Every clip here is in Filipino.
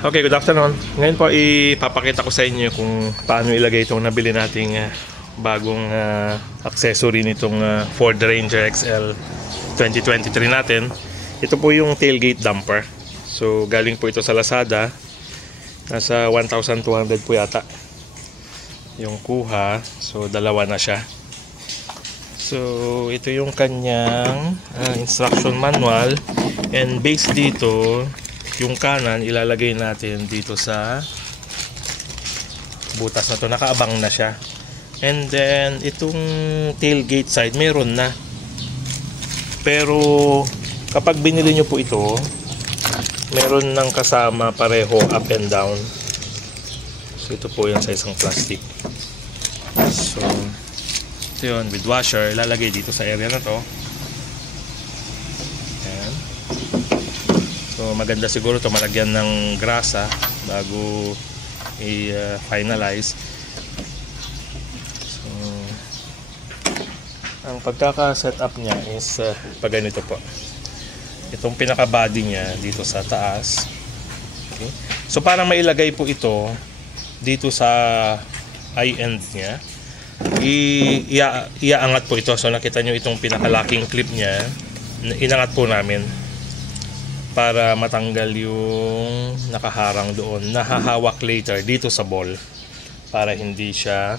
Okay, good afternoon. Ngayon po ipapakita ko sa inyo kung paano ilagay itong nabili nating bagong accessory nitong Ford Ranger XL 2023 natin. Ito po yung tailgate damper. So galing po ito sa Lazada. Nasa 1,200 po yata yung kuha. So dalawa na siya. So ito yung kanyang instruction manual, and based dito yung kanan ilalagay natin dito sa butas na to, nakaabang na siya. And then itong tailgate side meron na, pero kapag binili nyo po ito, meron ng kasama pareho up and down. So ito po yan sa isang plastic. So ito yun, with washer, ilalagay dito sa area na to. Ayan. So maganda siguro ito malagyan ng grasa bago i-finalize. So ang pagkaka-setup niya is pag ganito po. Itong pinaka-body niya dito sa taas. Okay. So para mailagay po ito dito sa eye end niya, iaangat po ito. So nakita nyo itong pinaka-locking clip niya, inangat po namin para matanggal yung nakaharang doon, nahahawak later dito sa ball para hindi siya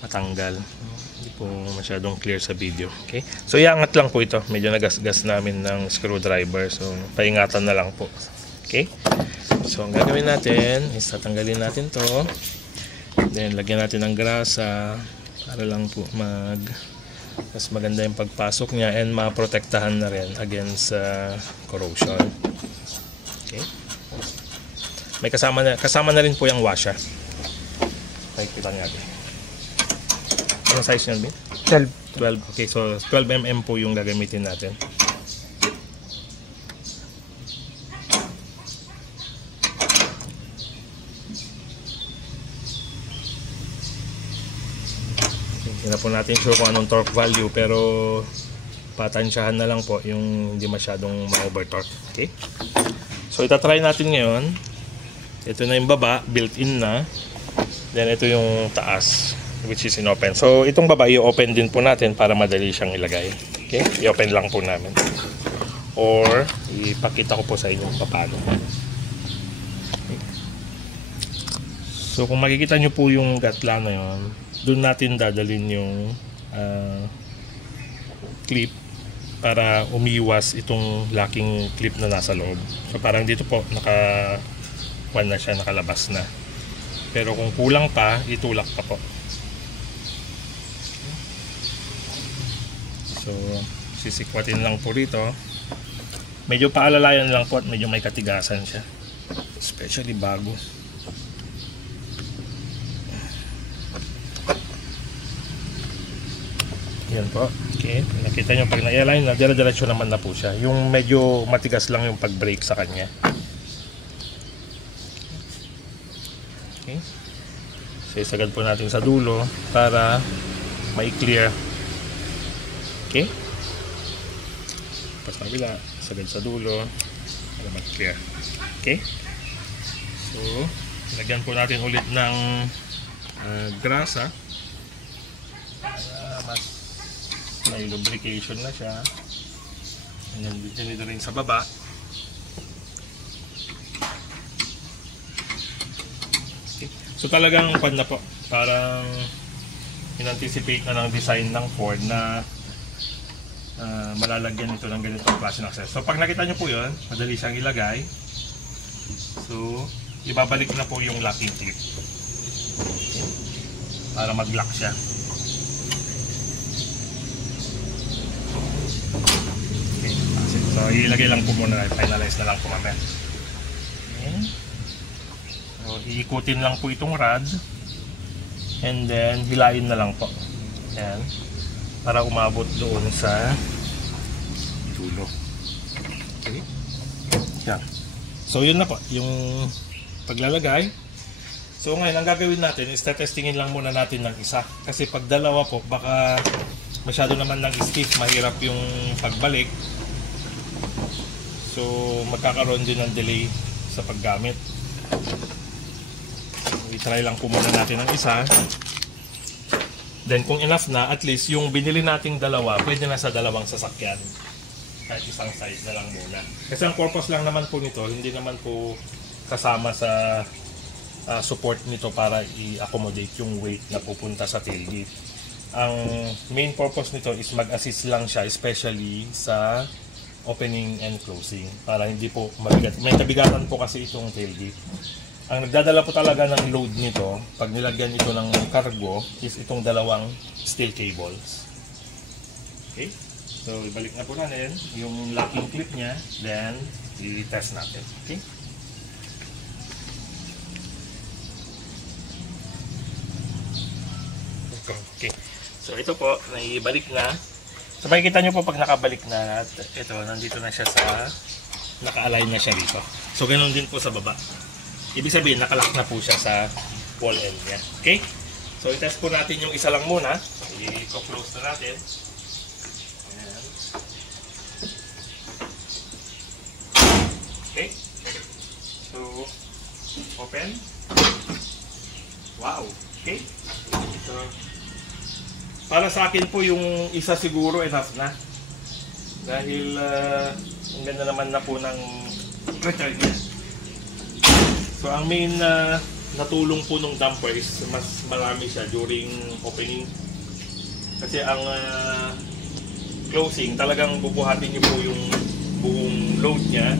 matanggal. Hindi po masyadong clear sa video. Okay? So iangat lang po ito, medyo nagasgas namin ng screwdriver, so paingatan na lang po. Okay? So ang gagawin natin is tatanggalin natin to, then lagyan natin ng grasa para lang po mas maganda yung pagpasok niya and maprotektahan na rin against corrosion. Okay. May kasama na rin po yung washer. Pakikita natin. Anong size niyan, Bin? 12. Okay, so 12 mm po yung gagamitin natin. Hindi na po natin sure kung anong torque value, pero patansyahan na lang po yung hindi masyadong ma-over torque. Okay? So itatry natin ngayon. Ito na yung baba, built-in na. Then ito yung taas, which is in-open. So itong baba i-open din po natin para madali siyang ilagay. Okay? I-open lang po namin. Or ipakita ko po sa inyo paano. Okay. So kung makikita nyo po yung gatla na yun, doon natin dadalhin yung clip para umiwas itong locking clip na nasa loob. So parang dito po naka-one na siya, nakalabas na. Pero kung kulang pa, itulak pa po. So sisikwatin lang po rito. Medyo paalalayan lang po at medyo may katigasan siya, especially bago. Yan po. Okay. Nakita nyo pag na-align na, dire-diretso naman na po siya. Yung medyo matigas lang yung pag-brake sa kanya. Okay. So isagad po natin sa dulo para mai-clear. Okay. Pas kabila, isagad sa dulo para ma-clear. Okay. So lagyan po natin ulit ng grasa para mas may lubrication na siya. And then dito rin sa baba. Okay. So talagang pan na po, parang in-anticipate na ng design ng Ford na malalagyan ito ng ganitong klase ng access. So pag nakita nyo po yun, madali siyang ilagay. So ibabalik na po yung locking clip para mag-lock siya. So ilagay lang po muna, finalize na lang po mamaya. Okay. So iikutin lang po itong rod and then hilain na lang po. Ayan. Para umabot doon sa dulo. Okay. Yan. So yun na po yung paglalagay. So ngayon ang gagawin natin is testingin lang muna natin ng isa. Kasi pag dalawa po baka masyado naman ng stiff, mahirap yung pagbalik. So magkakaroon din ng delay sa paggamit. I-try lang po muna natin ang isa. Then kung enough na, at least yung binili nating dalawa, pwede na sa dalawang sasakyan. Kahit isang size na lang muna. Kasi ang purpose lang naman po nito, hindi naman po kasama sa support nito para i-accommodate yung weight na pupunta sa tailgate. Ang main purpose nito is mag-assist lang siya, especially sa opening and closing. Para hindi po mabigat. May kabigatan po kasi itong tailgate. Ang nagdadala po talaga ng load nito, pag nilagyan ito ng cargo, is itong dalawang steel cables. Okay? So, ibalik na po natin yung locking clip niya, then i-test natin. Okay? Okay. So, ito po, naibalik na. So, makikita nyo po pag nakabalik na, at ito, nandito na siya sa, naka-align na siya dito. So, ganoon din po sa baba. Ibig sabihin, nakalock na po siya sa wall end niya. Okay? So, i-test po natin yung isa lang muna. I-close na natin. Ayan. Okay? So, open. Wow! Okay? So, para sa akin po yung isa siguro enough na. Dahil, ang ganda naman na po ng return niya. So, ang main natulong po ng damper is mas marami siya during opening. Kasi ang closing, talagang bubuhatin niyo po yung buong load niya.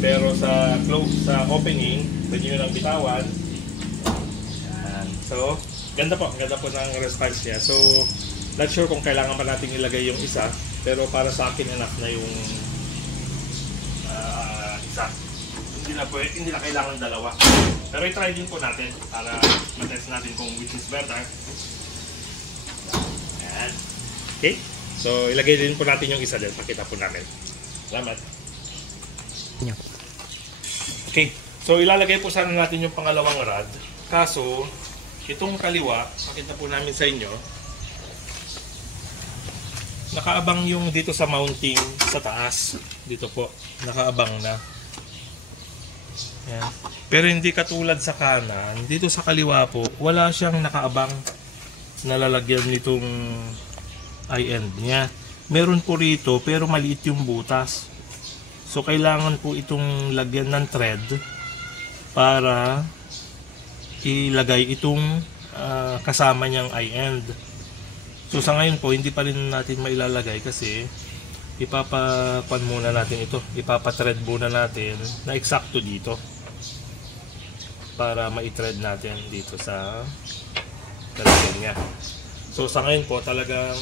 Pero sa opening, pwede nyo lang bitawan. Yan. So, ganda po ng response niya. So, not sure kung kailangan pa natin ilagay yung isa. Pero para sa akin, enough na yung isa. Hindi na kailangan dalawa. Pero i-try din po natin para matest natin kung which is better. Ayan. Okay? So, ilagay din po natin yung isa din. Pakita po namin. Salamat. Okay. So, ilalagay po sana natin yung pangalawang rod. Kaso, itong kaliwa, pakita po namin sa inyo, nakaabang yung dito sa mounting sa taas. Dito po, nakaabang na. Yan. Pero hindi katulad sa kanan, dito sa kaliwa po, wala siyang nakaabang na lalagyan nitong eye end niya. Meron po rito pero maliit yung butas. So kailangan po itong lagyan ng thread para ilagay itong kasama niyang eye end. So sa ngayon po, hindi pa rin natin mailalagay kasi ipapapan muna natin ito. Ipapa-thread muna natin na eksakto dito. Para ma-thread natin dito sa lalagyan niya. So sa ngayon po talagang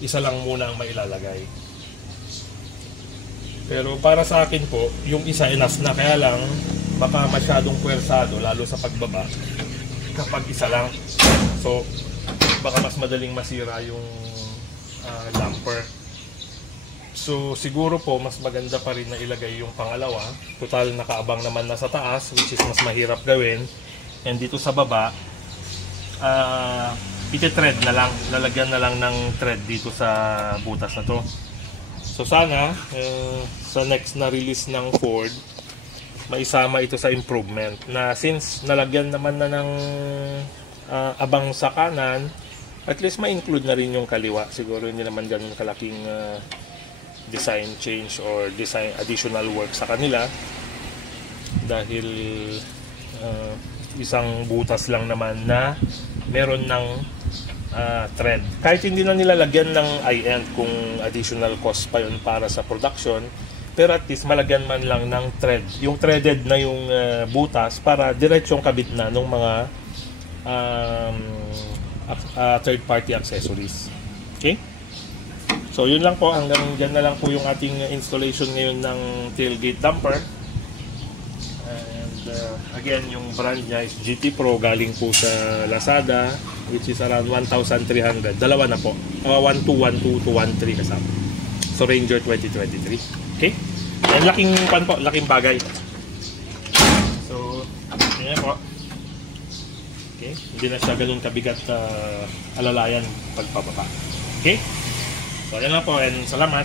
isa lang muna ang mailalagay. Pero para sa akin po, yung isa enough na, kaya lang baka masyadong puwersado lalo sa pagbaba kapag isa lang. So baka mas madaling masira yung damper. So siguro po mas maganda pa rin na ilagay yung pangalawa. Total nakaabang naman na sa taas, which is mas mahirap gawin. And dito sa baba, iti-thread na lang, lalagyan na lang ng thread dito sa butas na to. So sana sa next na release ng Ford, maisama ito sa improvement na since nalagyan naman na ng abang sa kanan, at least ma-include na rin yung kaliwa. Siguro hindi naman ganun kalaking design change or design additional work sa kanila dahil isang butas lang naman na meron ng thread. Kahit hindi na nilalagyan ng eye end kung additional cost pa yun para sa production, pero at least malagyan man lang ng thread. Yung threaded na yung butas para diretsong kabit na ng mga third party accessories. Okay? So yun lang po, hanggang dyan na lang po yung ating installation ngayon ng tailgate damper. And again, yung brand niya is GT Pro, galing po sa Lazada, which is around 1,300. Dalawa na po, 1212 to 13 kasama. So Ranger 2023. Okay? And laking bagay. So, yun po. Okay? Hindi na siya ganun kabigat alalayan pagpababa. Okay? So, yan lang po, and salamat.